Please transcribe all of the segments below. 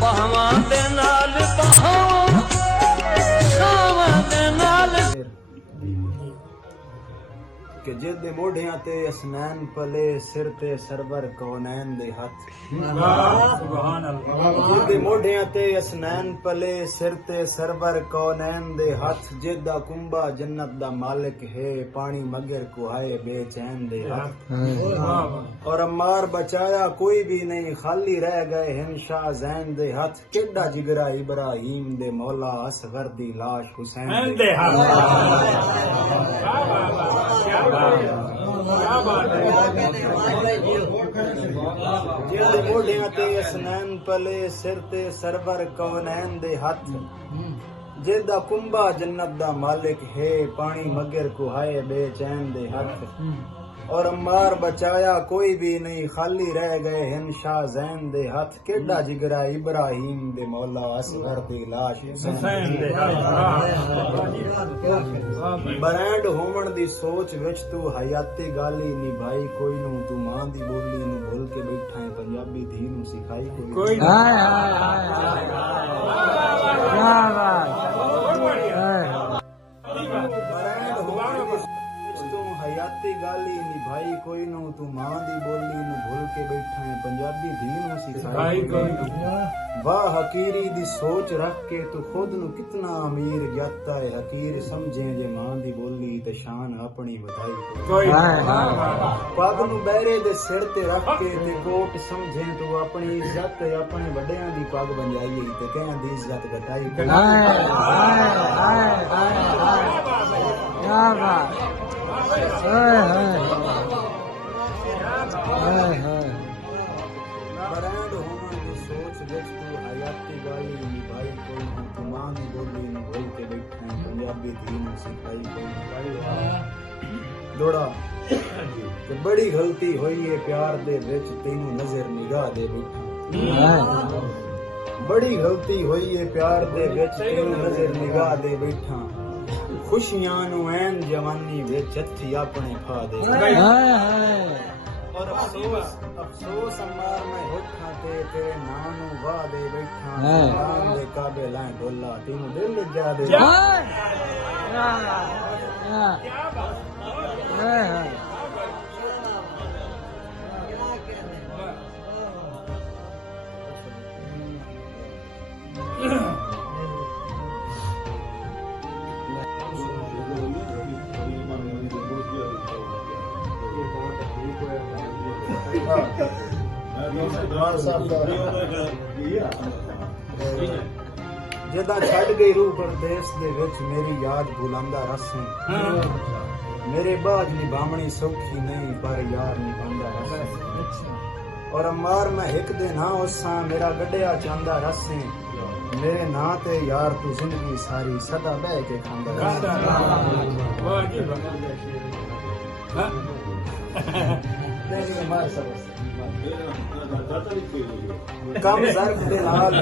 ਬਾਹਾਂ ਦੇ ਨਾਲ ਬਾਹਾਂ ਸਾਵਾਂ ਦੇ ਨਾਲ ਕਿ ਜਿਹਦੇ ਮੋਢਿਆਂ ਤੇ ਅਸਨੈਨ ਪਲੇ ਸਿਰ ਤੇ ਸਰਵਰ ਕੌਨੈਨ ਦੇ ਹੱਥ ਸੁਭਾਨ ਅੱਲਾਹ ਜਿਹਦੇ ਮੋਢਿਆਂ ਤੇ ਅਸਨੈਨ ਪਲੇ ਸਿਰ ਤੇ ਸਰਵਰ ਕੌਨੈਨ ਦੇ ਹੱਥ ਜਿਹਦਾ ਕੁੰਭਾ ਜन्नत ਦਾ ਮਾਲਿਕ ਹੈ ਪਾਣੀ ਮਗਰ ਕੁਹਾਏ ਬੇਚੈਨ ਦੇ ਹੱਥ और अम्मार बचाया कोई भी नहीं खाली रह गए हैं शाह जैन दे हाथ केड़ा जिगरा इब्राहिम दे मौला असगर दी लाश हुसैन दे हाथ जेदे मोढियां ते असनैन पले सिर ते सरवर कौनैन दे हाथ जेदा कुंभा जन्नत दा मालिक है पानी मगर कुहाए बेचैन दे हाथ और अम्मार बचाया कोई भी नहीं खाली रह गए हैं शाह जैन दे हाथ केड़ा जिगरा इब्राहिम दे मौला असगर दी लाश हुसैन दे ब्रांड होमन दी सोच विच तू हयाती गाली निभाई कोई नू तू मां दी बोली नू भूल के बैठा है पंजाबी धी नू सिखाई कोई हाय हाय हयाती गाली निभाई कोई नू तू मां दी बोली नू भूल के बैठा है पंजाबी धी नू सिखाई कोई वाह हकीरी दी सोच रख के तू खुद नू कितना अमीर जाता है हकीर समझे जे मां दी बोली ते शान अपनी वधाई कोई पग नू बैरे दे सिर ते रख के ते कोट समझे तू अपनी इज्जत अपने वड्डियां दी पग बंजाई ते कहण दी इज्जत घटाई क्या बात ब्रांड होमन दी सोच विच तू हयाती गाली निभाई कोई तू मां दी बोली नू भूल के बैठा है पंजाबी धी नू सिखाई कोई दोड़ा ते बड़ी गलती होई है प्यार दे विच तैनू नजर निगाह दे बैठा बड़ी गलती होई है प्यार दे विच तैनू नजर निगाह दे बैठा खुशियां नू ऐन जवानी विच हथी अपने खा दे और अफसोस अम्मार मैं होठा ते तेरे नाम नू वाह दे बैठा नाम दे काबिल है ढोला तैनू दिल जा दे जदा छड़ गई रूह परदेस दे विच मेरी याद भुलांदा रस मेरे बाज निभावनी सौखी नहीं पर यार निभांदा रस और अम्मार मैं हिक दे ना उसा मेरा गड्डिया चांदा रस मेरे ना ते यार तू जिंदगी सारी सदा बह के खांदा कम ज़र्फ़ दे नाल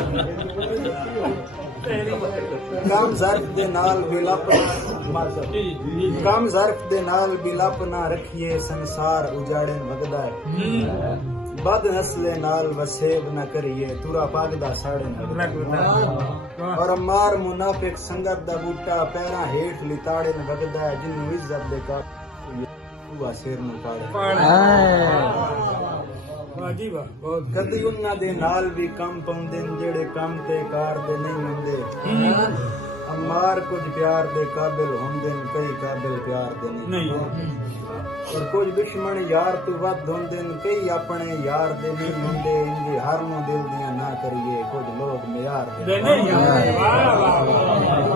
कम ज़र्फ़ दे नाल बिलप कम ज़र्फ़ दे नाल बिलप ना रखिए संसार उजाड़न वगदा है बद नस्ले नाल वसेब न करिए तुरा पागदा साड़न और अम्मार मुनाफिक संगत दा बूटा पैरा हेठ लिताड़न वगदा है जिन्नू इज्जत दे का सिर नू कदी उन्हां दे नाल भी कम पाउंदे जेड़े कम ते कार दे नहीं हुंदे अम्मार कुछ प्यार दे काबिल हुंदे कई काबिल प्यार दे नहीं और कुछ दुश्मन यार तू वध हुंदे कई अपने यार दे नहीं हुंदे इंजे हर नू दिल दियां ना करिए कुछ लोग मियार दे